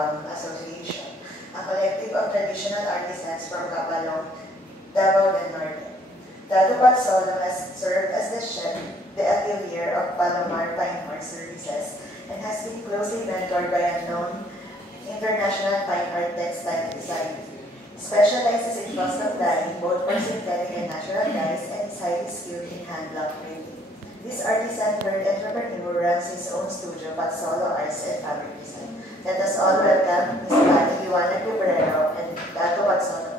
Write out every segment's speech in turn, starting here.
Diwang Association, a collective of traditional artisans from Cabalong, Davao del Norte. Dado Patsolo has served as the chef de atelier of Palomar Fine Art Services and has been closely mentored by a known international fine art textile designer. Specializes in custom dyeing both for synthetic and natural dyes and is highly skilled in hand block printing. This artisan turned entrepreneur runs his own studio, Patsolo Arts and Fabric Design. Let us all welcome Ms. Pani Ioana Cubrero and Dato Patsolo.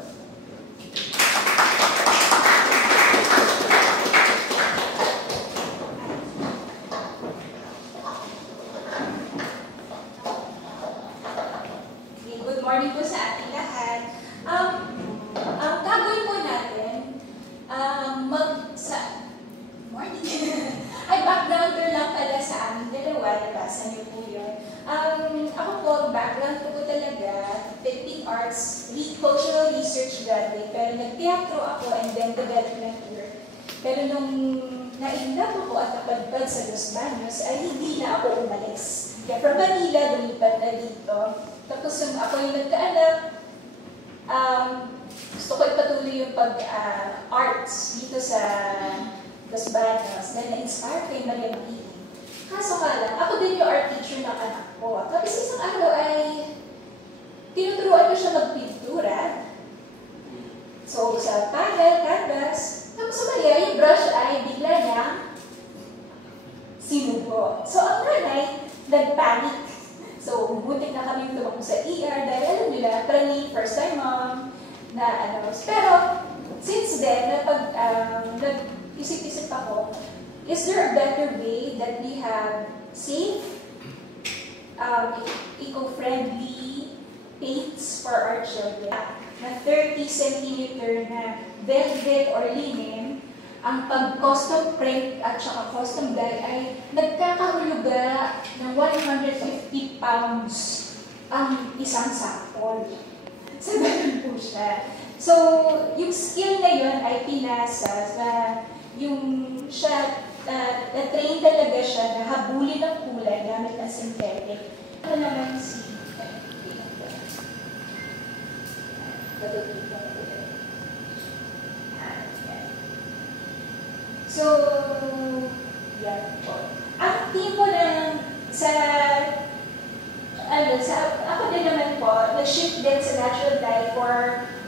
Good morning po sa ating lahat. Ang gagawin po natin, morning. Ay, backgrounder lang pala sa aming dalawa, nabasa niyo po yun. Ako po, background ko po talaga, Philippine Arts, Cultural Research graduate, pero nag-teatro ako and then development work. Pero nung na-inlove ako at napadpad sa Los Baños, ay hindi na ako umalis. Kaya from Manila, lumipat na dito. Tapos ako yung nagkaanak, gusto ko ipatuloy yung pag-arts dito sa Los Baños dahil na-inspire kay Maria Marie. Kaso ka lang, ako din yung art teacher ng anak ko. Tapos isang araw ay tinuturuan ko siya magpintura. So sa panel, canvas, tapos sumaya yung brush ay bigla niyang sinubo. So ang nanay, nag-panic. So, butik na kami tumakbo sa ER dahil alam nila, training, first time mom, na ano. Pero, since then, nag-isip-isip ako, is there a better way that we have safe, eco-friendly paints for our children? Na 30 cm na velvet or linen, ang pag-custom print at saka custom dye ay nagkakahuluga ng 150 pounds ang isang sample. So, ganun po siya. So, yung skill na yun ay pinasa sa yung siya, na-train talaga siya na habulin ng kulay gamit ng synthetic. Ano naman si So, yan po. Ang team po ng ako din naman po, nag-shift din sa natural dye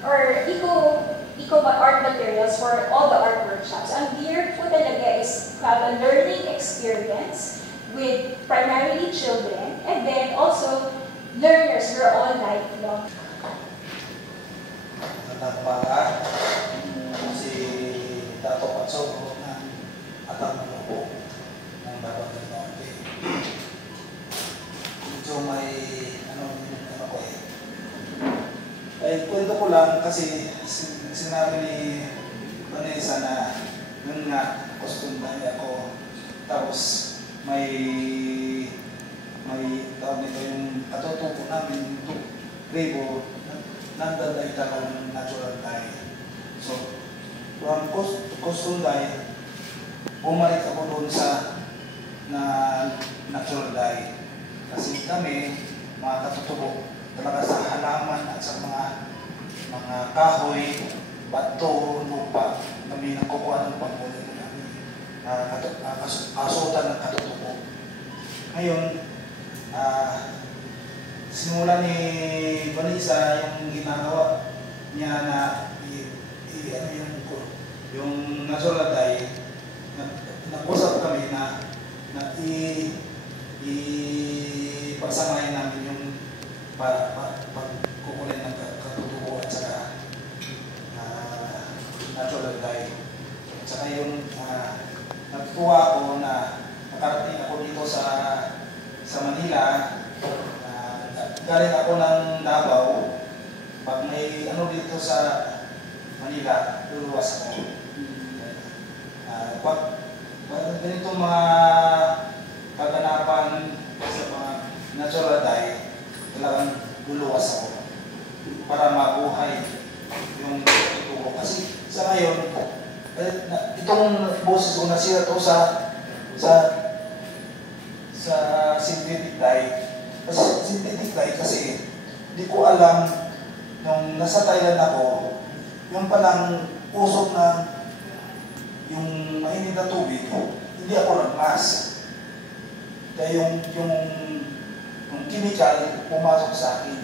or eco art materials for all the art workshops. Ang gear po talaga is have a learning experience with primarily children and then also learners who are all lifelong. Bata, si Dato Patsolo at ang mga po ng Davao del Norte. Medyo may ano ko kwento ko lang kasi sinabi ni Vanessa na yun nga, costume dye ako. Tapos may tawag nito yung katutupo namin yung rebo nandaday talaga ng natural dye. So, from costume dye, bumalik ako doon sa natural dye. Kasi kami, mga katutubo, talaga sa halaman at sa mga kahoy, bato, lupa, kami nagkukuha ng pangkulit namin. Kasutan ng katutubo. Ngayon, simula ni Vanessa yung ginagawa niya na yung natural dye, nag-usap kami na ipagsamahin namin yung pagkukunin ng katutubo at saka natural dye. At saka yung natutuwa ako na nakarating ako dito sa Manila. Galing ako ng Davao. Pag may ano dito sa Manila, luluwas ako. Pag ganitong mga kaganapan sa mga natural dye, talagang luluwas ako para mabuhay yung tubo. Kasi sa ngayon, itong boses ko nasira to sa synthetic dye. Kasi synthetic dye kasi hindi ko alam, nung nasa Thailand ako, yung palang usok na yung mainit na tubig, hindi ako nagmas. Kaya yung chemical pumasok sa akin.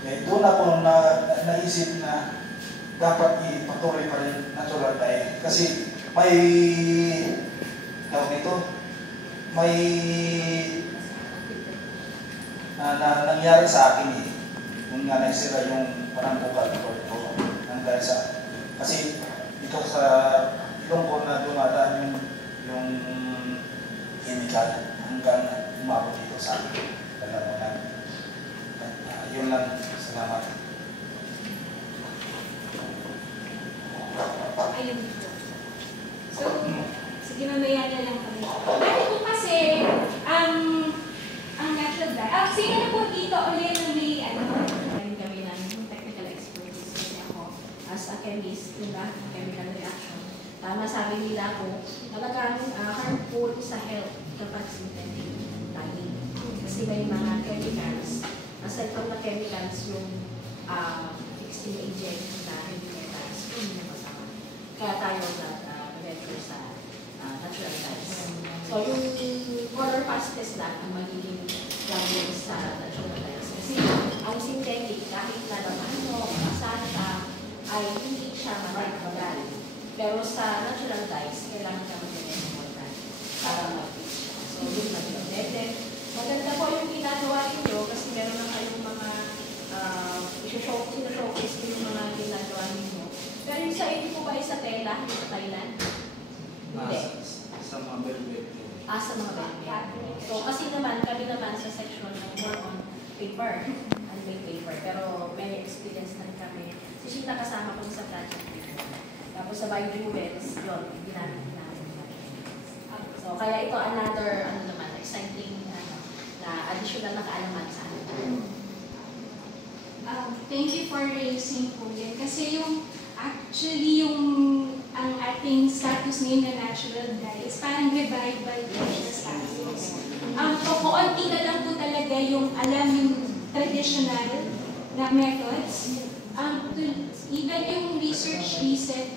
Kaya doon ako naisip na dapat ipatuloy pa rin natural diet. Kasi may may nangyari sa akin Yung nga naisira yung parang bukal ko ng dahil sa kasi dito sa ilong ko na dumadaan yung chemical hanggang umabot dito sa akin. Yun lang. Salamat. Ayun dito. So, sige, mamaya na lang kami. Dahil po kasi, ang natural diet. Sino na po dito ulit na may kami ng technical expertise kasi ako as a chemist, diba? Chemical reaction. Tama sabi nila ako, talagang harmful sa health kapag synthetic dyeing. Kasi may mga chemicals, aside from the chemicals, yung fixing agent na hindi chemicals, yung masama. Kaya tayo nag-venture sa natural dyes. So yung color pastes lang ang magiging gamit sa natural dyes. Kasi ang synthetic, kahit nalaman mo, masan siya, ay hindi siya matay-bagal. Pero sa natural dyes, kailangan ka mag-venture para mag-fix siya. So yun lang yun. Maganda po yung ginagawa ninyo kasi meron na kayong mga sinashowcase ko yung mga ginagawa ninyo. Pero yung sa inyo po ba ay sa tela, yung sa Thailand? Hindi. Sa mga velvet. Sa mga velvet. So kasi naman, kami naman sa section ng more on paper, handmade paper. Pero may experience na kami. Kasi siya nakasama ko sa project paper. Tapos sa Biojewels, yun, ginamit namin. So kaya ito another, exciting na additional na kaalaman sa atin. Thank you for raising po yan. Kasi actually ang ating status ngayon na natural dye is parang revival din siya status. Kukunti na lang po talaga yung alam yung traditional na methods. Even yung research recent,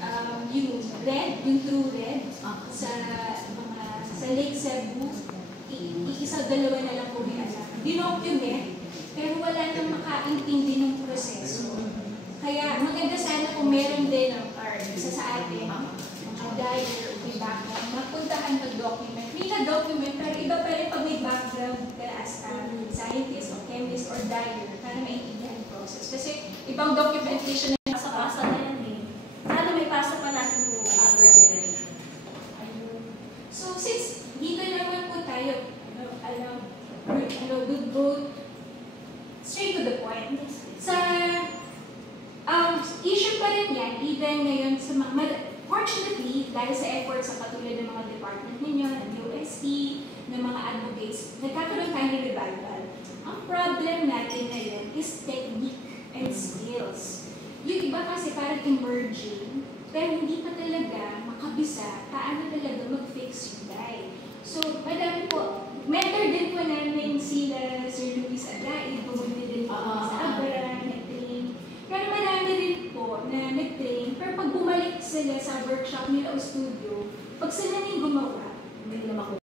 yung red, yung true red, sa Lake Cebu, isa-dalawa na lang po may alam. Dinocument, pero wala nang makaintindi ng proseso. Kaya maganda sana kung meron din or isa sa atin, mga dyer o may background, mapuntahan mag-document. May na-document, pero iba pa rin pag may background ka as a scientist o chemist or dyer para maintindihan ang process. Kasi ibang documentation na Pasa-pasa na yan Sana may pasa pa natin po other generation. So since dito naman po tayo, good go straight to the point. Sa issue pa rin yan, even ngayon sa fortunately, dahil sa efforts sa katulad ng mga department ninyo, ng UST, ng mga advocates, nagkakaroon tayo ng revival. Ang problem natin ngayon is technique and skills. Yung iba kasi parang emerging, pero hindi pa talaga makabisa paano talaga mag-fix yung dye. So, madami po, mentor din po namin sila Sir Luis Agaid, pumunta din po sa Abra, nag-train. Pero marami rin po na nag-train, pero pag bumalik sila sa workshop nila o studio, pag sila na yung gumawa, Hindi nila